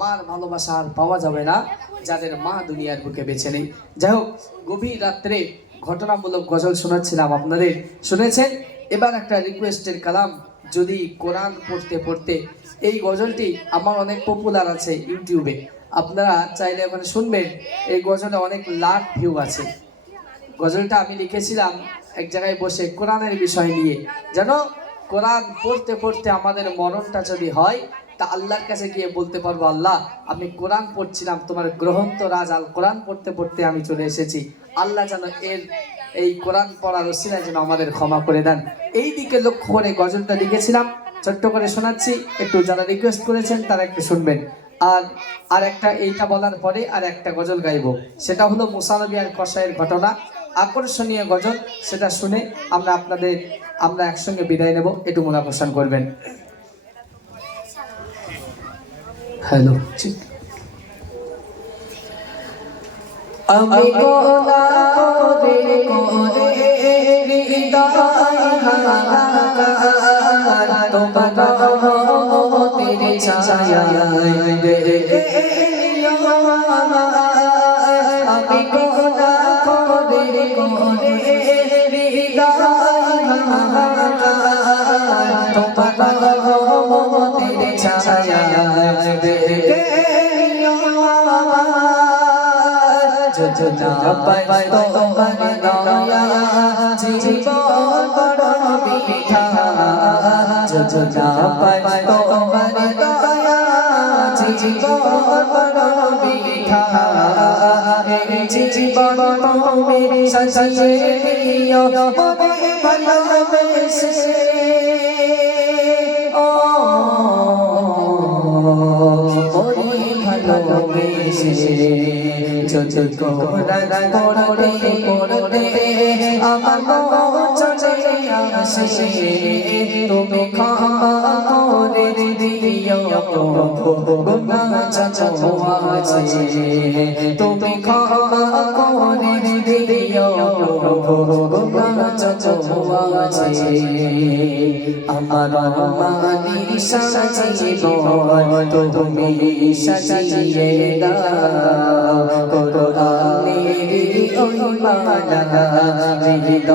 মার ভালোবাসা আর পাওয়া যাবে না যাদের মা দুনিয়ার বুকে বেঁচে নেই। যাই হোক, গভীর রাত্রে ঘটনামূলক গজল শোনাচ্ছিলাম আপনাদের, শুনেছেন। এবার একটা রিকোয়েস্টের কালাম, যদি কোরআন পড়তে পড়তে, এই গজলটি আমার অনেক পপুলার আছে ইউটিউবে, আপনারা চাইলে ওখানে শুনবেন। এই গজলে অনেক লাখ ভিউ আছে। গজলটা আমি লিখেছিলাম এক জায়গায় বসে কোরআনের বিষয় নিয়ে, যেন কোরআন পড়তে পড়তে আমাদের মরণটা যদি হয় তা আল্লাহর কাছে গিয়ে বলতে পারবো, আল্লাহ আমি কোরআন পড়ছিলাম, তোমার গ্রন্থ রাজ আল কোরআন পড়তে পড়তে আমি চলে এসেছি। আল্লাহ যেন এই কোরআন পড়ার ওসিলায় যেন আমাদের ক্ষমা করে দেন। এই দিকে লক্ষ্য করে গজলটা লিখেছিলাম, ছোট্ট করে শোনাচ্ছি, একটু যারা রিকোয়েস্ট করেছেন তারা একটু শুনবেন। আর একটা এইটা বলার পরে আর একটা গজল গাইবো, সেটা হলো মুসা নবী আর কসাইয়ের ঘটনা, আকর্ষণীয় গজল। সেটা শুনে আমরা একসঙ্গে বিদায় নেব, একটু মোনাকর্ষণ করবেন। হ্যালো, আমি গোনা করে হৃদয় হাহাকার, তোমার রহমতের ছায়ায় দেখে আমি গোনা করে হৃদয় হাহাকার, তোমার রহমতের ছায়ায় দেখে যোজনা পাই তোমার দয়া, জীবন বড় মিঠা, যোজনা পাই তোমার দয়া, জীবন বড় মিঠা, জীবন তুমি সাজিয়ে দিও মনে ভালোবেসে, ও মনে ভালোবেসে যদি কোরআন পড়তে পড়তে আমার মন চলে আসে, তুমি ক্ষমা করে দিও গুনাহ যত আছে, তুমি ক্ষমা করে দিও গুনাহ যত আছে, আমার মানি সাজিয়ে তুমি সাজিয়ে দাও কোরআনের ওই মালা হৃদয়ে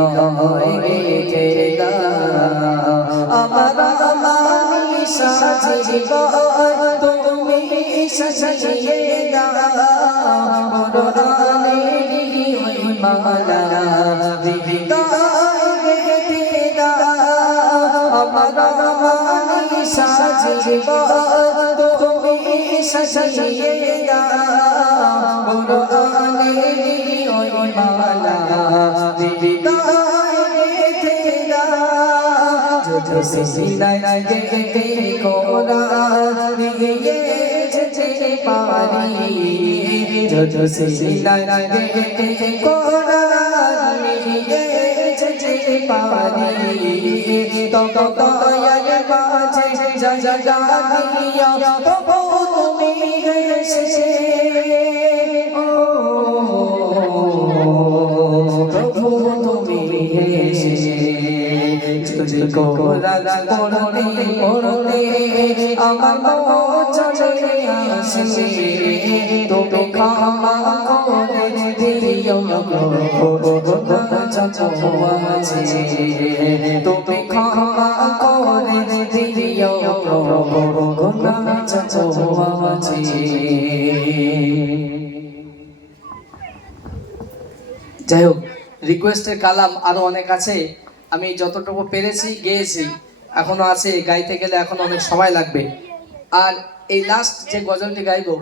গেঁথে দাও, আমার মানি সাজিয়ে তুমি সাজিয়ে দাও কোরআনের ওই মালা হৃদয়ে গেঁথে দাও, আমার মানি সাজিয়ে তুমি সাজিয়ে দাও কোরআনের ওই মালা হৃদয়ে গেঁথে দাও, जो सीनाय के कोरआन ये যেতে পারি, जो सीनाय के कोरआन ये যেতে পারি, तो दयाल माঝে জায়গা দিও তবু তুমি এসেছে, ও প্রভু তুমি এসেছে, तुझको राजा पढ़ते पढ़ते আমার মন চলে আসে, তুমি ক্ষমা করে দিও গুনাহ যত আছে, তুমি ক্ষমা করে দিও গুনাহ যত আছে। যাই হোক, রিকোয়েস্টের কালাম আরো অনেক আছে, আমি যতটুকু পেরেছি গেয়েছি, এখনো আছে, গাইতে গেলে এখন অনেক সময় লাগবে। আর এই লাস্ট যে গজলটি গাইবো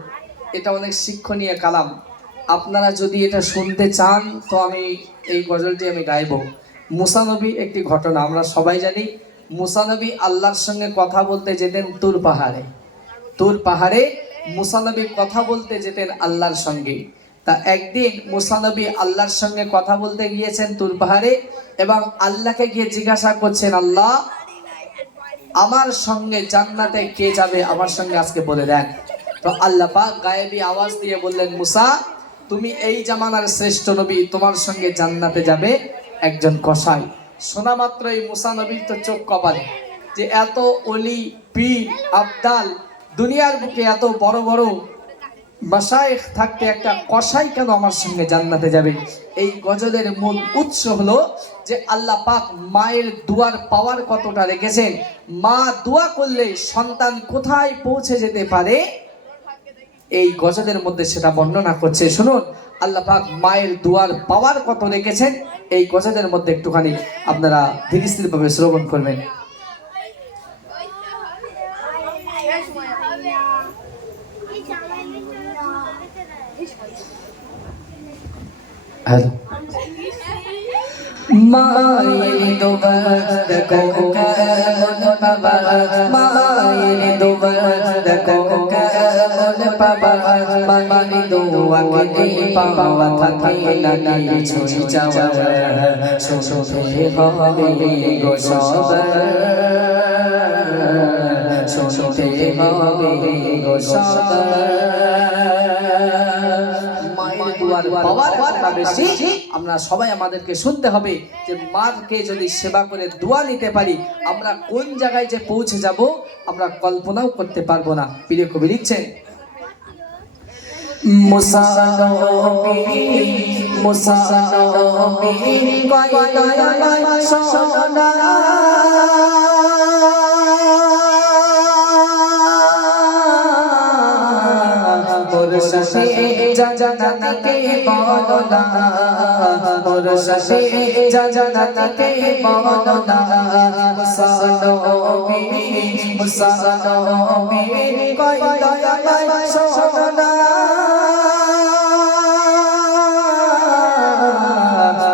এটা অনেক শিক্ষণীয় কালাম। আপনারা যদি এটা শুনতে চান তো আমি এই গজলটি আমি গাইবো। মুসা নবী একটি ঘটনা আমরা সবাই জানি। মুসা নবী আল্লাহর সঙ্গে কথা বলতে যেতেন তুর পাহাড়ে। তুর পাহাড়ে মুসা নবী কথা বলতে যেতেন আল্লাহর সঙ্গে। তা একদিন মুসা নবী আল্লাহর সঙ্গে কথা বলতে গিয়েছেন তুর পাহাড়ে, এবং আল্লাহকে গিয়ে জিজ্ঞাসা করছেন, আল্লাহ আমার সঙ্গে জান্নাতে কে যাবে, আমার সঙ্গে আজকে বলে দেন। তো আল্লাহ পাক গায়েবী আওয়াজ দিয়ে বললেন, মুসা তুমি এই জামানার শ্রেষ্ঠ নবী, তোমার সঙ্গে জান্নাতে যাবে একজন কসাই। শোনা মাত্রই মুসা নবীর তো চোখ কপালে, যে এত অলি পীর আবদাল দুনিয়ার বুকে এত বড় বড় মাশায়েখ থাকতে একটা কসাই কেন আমার সঙ্গে জান্নাতে যাবে। এই গজলের মূল উৎস হলো যে আল্লাহ পাক মায়ের দুয়ার পাওয়ার কতটা রেখেছেন। মা দোয়া করলে সন্তান কোথায় পৌঁছে যেতে পারে, এই গজলের মধ্যে সেটা বর্ণনা করছে। শুনুন আল্লাহ পাক মায়ের দুয়ার পাওয়ার কত রেখেছেন, এই গজলের মধ্যে একটুখানি আপনারা ধীরে স্থির ভাবে শ্রবণ করবেন। হ্যালো, মায়ের দুয়ার দেখো কেমন পাবা, মায়ের দুয়ার দেখো কেমন পাবা, মায়ের দোয়াকে পাওয়া থাকে না কিছুই চাওয়া, শুনতে হবে গো সবার, শুনতে হবে গো সবার। আমরা সবাই আমাদেরকে শুনতে হবে যে মাকে যদি সেবা করে দোয়া নিতে পারি, আমরা কোন জায়গায় যে পৌঁছে যাব আমরা কল্পনাও করতে পারবো না। প্রিয় কবি লিখছেন, মুসা নবী মুসা নবী কয় দয়াময় সোনা, মোর সাথে জান্নাতে বলো না, মোর সাথে জান্নাতে বলো না, মুসা নবী কয় দয়াময় সোনা,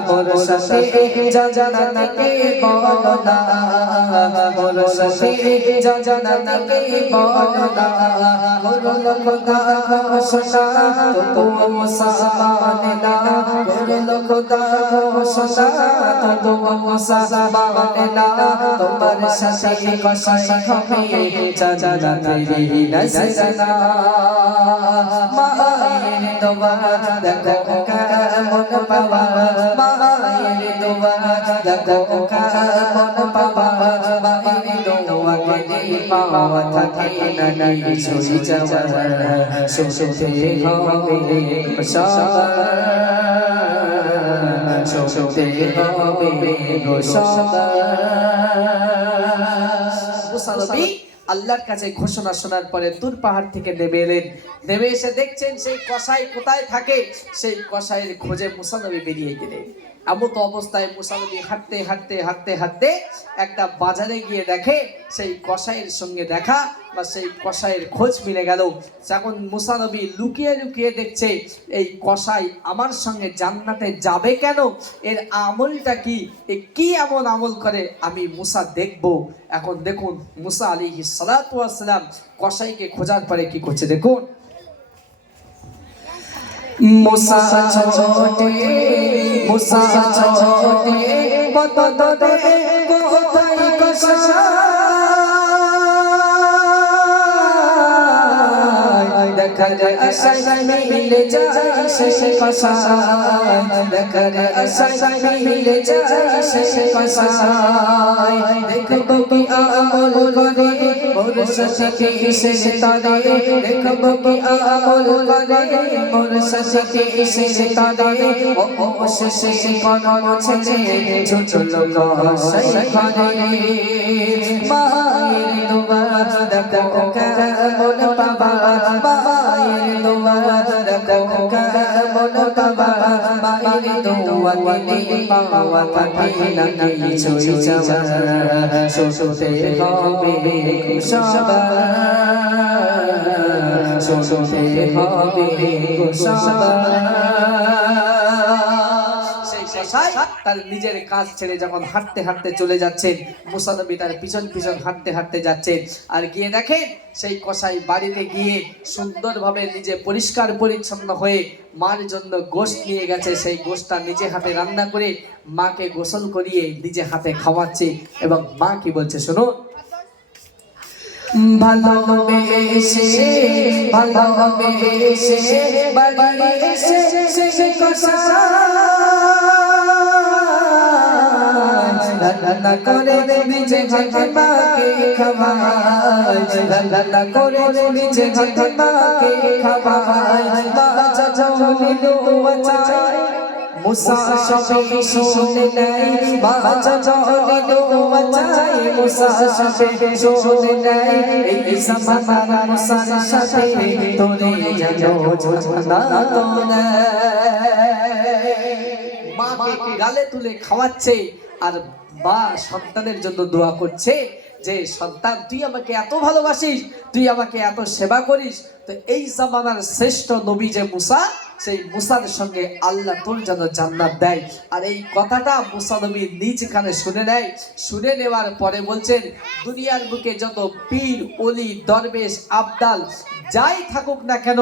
মোর সাথে জান্নাতে বলো না, মোর সাথে জান্নাতে বলো না, করল খোদা ঘোষণা তবু মুসা মানে না, করল খোদা ঘোষণা তবু মুসা মানে না, তোমার সাথে কসাই হবে জান্নাতে নজরানা, মায়ের দোয়া দেখো কেমন পাওয়া, মায়ের দোয়া দেখো কেমন পাওয়া, মায়ের দোয়াকে পাওয়া থাকে না কিছুই চাওয়া, শুনতে হবে সবার, শুনতে হবে গো সবার। আল্লাহর কাছে ঘোষণা শোনার পরে তুর পাহাড় থেকে নেমে এলেন। নেমে এসে দেখছেন সেই কসাই কোথায় থাকে, সেই কসাইয়ের খোঁজে মুসা নবী বেরিয়ে গেলেন। এমত অবস্থায় মুসা নবী হাঁটতে হাঁটতে হাঁটতে হাঁটতে একটা বাজারে গিয়ে দেখে সেই কসাইয়ের সঙ্গে দেখা বা সেই কসাইয়ের খোঁজ মিলে গেল। যখন মুসা নবী লুকিয়ে লুকিয়ে দেখছে এই কসাই আমার সঙ্গে জান্নাতে যাবে কেন, এর আমলটা কি, এ কি এমন আমল করে আমি মুসা দেখব। এখন দেখুন মুসা আলাইহিস সালাতু ওয়াস সালাম কসাইকে খোঁজার পরে কি করছে দেখুন। মুসা ছোটে মুসা ছোটে বদদে কোথায় কসাই, দেখা যায় আশায় মিলে যায় শেষ কসাই, দেখা যায় আশায় মিলে যায় শেষ কসাই, দেখবো কি আমল করে মোর সাথে শেষ তারে, দেখবো কি আমল করে মোর সাথে শেষ তারে, ও শেষ কর্ম ছেড়ে ছোটলো কসাই ঘরে, মায়ের দোয়া দেখো কেমন পাবা, মায়ের দোয়া দেখো কেমন পাবা, মায়ের দোয়া ওয়ালি পাওয়া থাকে না কিছুই চাওয়া শুনতে হবে সবার শুনতে হবে সবার তার নিজের কাজ ছেড়ে যখন হাঁটতে হাঁটতে চলে যাচ্ছেন, মুসা নবী তার পিছন পিছন হাঁটতে হাঁটতে যাচ্ছেন, আর গিয়ে দেখেন সেই কসাই বাড়িতে গিয়ে সুন্দরভাবে নিজে পরিষ্কার পরিচ্ছন্ন হয়ে মার জন্য গোশত নিয়ে গেছে। সেই গোশতটা নিজে হাতে রান্না করে মাকে গোসল করিয়ে নিজে হাতে খাওয়াচ্ছে। এবং মা কি বলছে শুনুন, ভালোবেসে ভালোবেসে বাড়ি এসে রান্না করে নিজে হাতে মাকে খাওয়ায়, রান্না করে নিজে হাতে মাকে খাওয়ায়। মা যখন দোয়া চায় মুসা সবে শুনে নেয়, মা যখন দোয়া চায় মুসা সবে শুনে নেয়। এই জামানার মুসার সাথে তোরে জানো জানা তো মাকে গালে তুলে খাওয়াচ্ছে, আর মা সন্তানের জন্য দোয়া করছে যে সন্তান তুই আমাকে এত ভালোবাসিস, তুই আমাকে এত সেবা করিস, তো এই জামানার শ্রেষ্ঠ নবী যে মুসা, সেই মুসার সঙ্গে আল্লাহ তোর যেন জান্নাত দেয়। আর এই কথাটা মুসা নবী নিজ কানে শুনে নেয়। শুনে নেওয়ার পরে বলছেন, দুনিয়ার বুকে যত পীর ওলি দরবেশ আবদাল যাই থাকুক না কেন,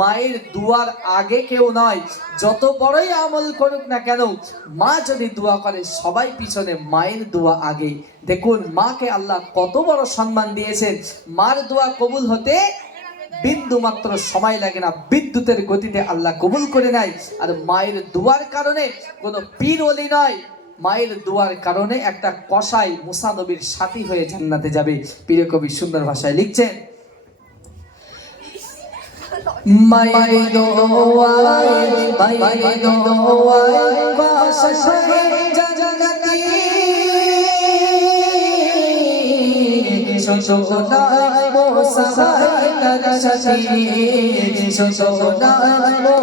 মায়ের দুয়ার আগে কেউ নয়। যত বড়ই আমল করুক না কেন, মা যদি দোয়া করে সবাই পিছনে, মায়ের দোয়া আগে। দেখুন মাকে আল্লাহ কত বড় সম্মান দিয়েছেন। মার দোয়া কবুল হতে বিন্দু মাত্র সময় লাগে না, বিদ্যুতের গতিতে আল্লাহ কবুল করে নেয়। আর মায়ের দোয়ার কারণে কোনো পীর ওলি নয়, মায়ের দোয়ার কারণে একটা কসাই মুসা নবীর সাথী হয়ে জান্নাতে যাবে। পীর কবি সুন্দর ভাষায় লিখছেন, মায়ের দোয়ায় মায়ের দোয়ায় কসাই জান্নাতি সোনা মুসা তার সাথী, সোনা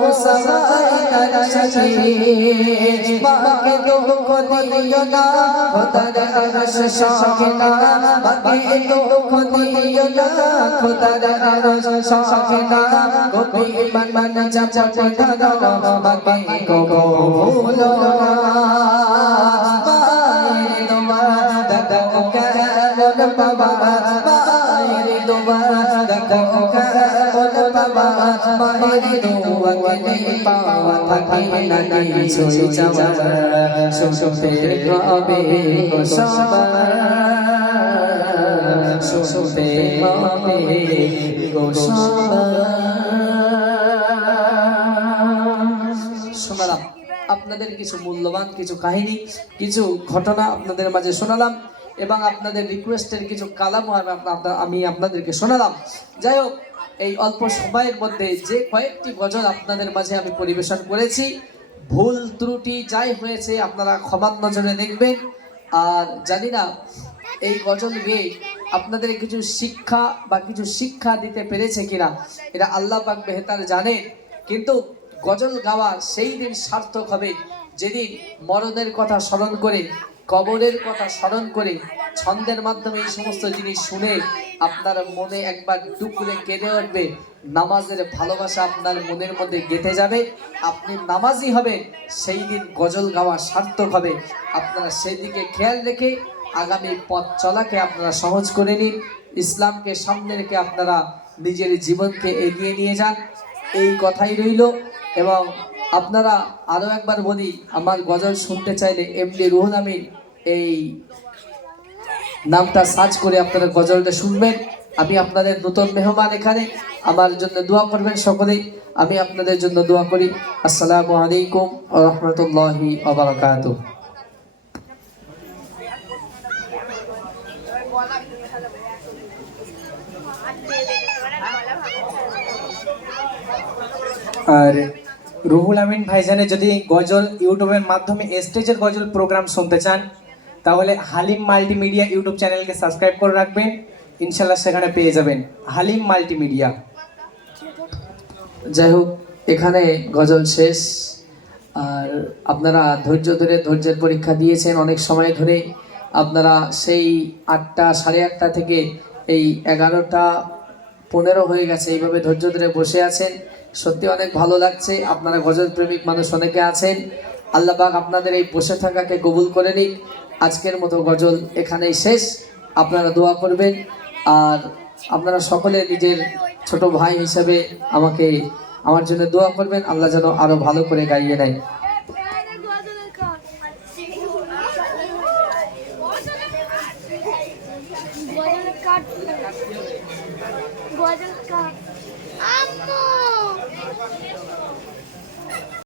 মুসা তার সাথী। মাকে দুঃখ দিও না খোদার আরশ শাকিনা, মাকে দুঃখ দিও না খোদার আরশ শাকিনা। গোপী মন জপতে থাকো মাকে কবুল না। মায়ের দোয়া দেখো কেমন পাবা, মায়ের দোয়া দেখো কেমন পাবা। মায়ের দোয়া গেলে পাওয়া থাকে না কিছুই চাওয়া শুনতে হবে সবার শুনতে হবে সবার। শোনালাম আপনাদের কিছু মূল্যবান কিছু কাহিনী, কিছু ঘটনা আপনাদের মাঝে শোনালাম, এবং আপনাদের রিকোয়েস্টের কিছু কালামও আমি আপনাদেরকে শোনালাম। যাই হোক, এই অল্প সময়ের মধ্যে যে কয়েকটি গজল আপনাদের মাঝে আমি পরিবেশন করেছি, ভুল ত্রুটি যাই হয়েছে আপনারা ক্ষমার নজরে দেখবেন। আর জানি না এই গজল গেয়ে আপনাদের কিছু শিক্ষা বা কিছু শিক্ষা দিতে পেরেছে কিনা, এটা আল্লাহ পাক বেহতার জানে। কিন্তু গজল গাওয়া সেই দিন সার্থক হবে যেদিন মরণের কথা স্মরণ করে, কবরের কথা স্মরণ করে, ছন্দের মাধ্যমে এই সমস্ত জিনিস শুনে আপনার মনে একবার টুকুরে কেঁদে উঠবে, নামাজের ভালোবাসা আপনার মনের মধ্যে গেঁথে যাবে, আপনি নামাজি হবেন, সেই দিন গজল গাওয়া সার্থক হবে। আপনারা সেই দিকে খেয়াল রেখে আগামী পথ চলাকে আপনারা সহজ করে নিন, ইসলামকে সামনে রেখে আপনারা নিজের জীবনকে এগিয়ে নিয়ে যান, এই কথাই রইল। এবং আপনারা আরও একবার বলি, আমার গজল শুনতে চাইলে এমডি রুহুল আমিন এই নামটা সার্চ করে আপনারা গজলটা শুনবেন। আমি আপনাদের নতুন মেহমান, এখানে আমার জন্য দোয়া করবেন সকলেই, আমি আপনাদের জন্য দোয়া করি। আসসালামু আলাইকুম ওয়া রাহমাতুল্লাহি ওয়া বারাকাতুহু। আর রুহুল আমিন ভাইজানের যদি গজল ইউটিউবের মাধ্যমে স্টেজের গজল প্রোগ্রাম শুনতে চান, তাহলে হালিম মাল্টিমিডিয়া ইউটিউব চ্যানেলকে সাবস্ক্রাইব করে রাখবেন, ইনশাল্লাহ সেখানে পেয়ে যাবেন হালিম মাল্টিমিডিয়া। যাই হোক, এখানে গজল শেষ। আর আপনারা ধৈর্য ধরে ধৈর্যের পরীক্ষা দিয়েছেন অনেক সময় ধরে। আপনারা সেই 8টা, 8:30 থেকে এই 11টা 15 হয়ে গেছে, এইভাবে ধৈর্য ধরে বসে আছেন। সত্যি অনেক ভালো লাগছে। আপনারা গজল প্রেমিক মানুষ অনেকে আছেন। আল্লাহ পাক আপনাদের এই বসে থাকাকে কবুল করে নিক। আজকের মতো গজল এখানেই শেষ। আপনারা দোয়া করবেন, আর আপনারা সকলে নিজের ছোট ভাই হিসাবে আমার জন্য দোয়া করবেন। আল্লাহ যেন আরো ভালো করে গাইয়ে নেয়।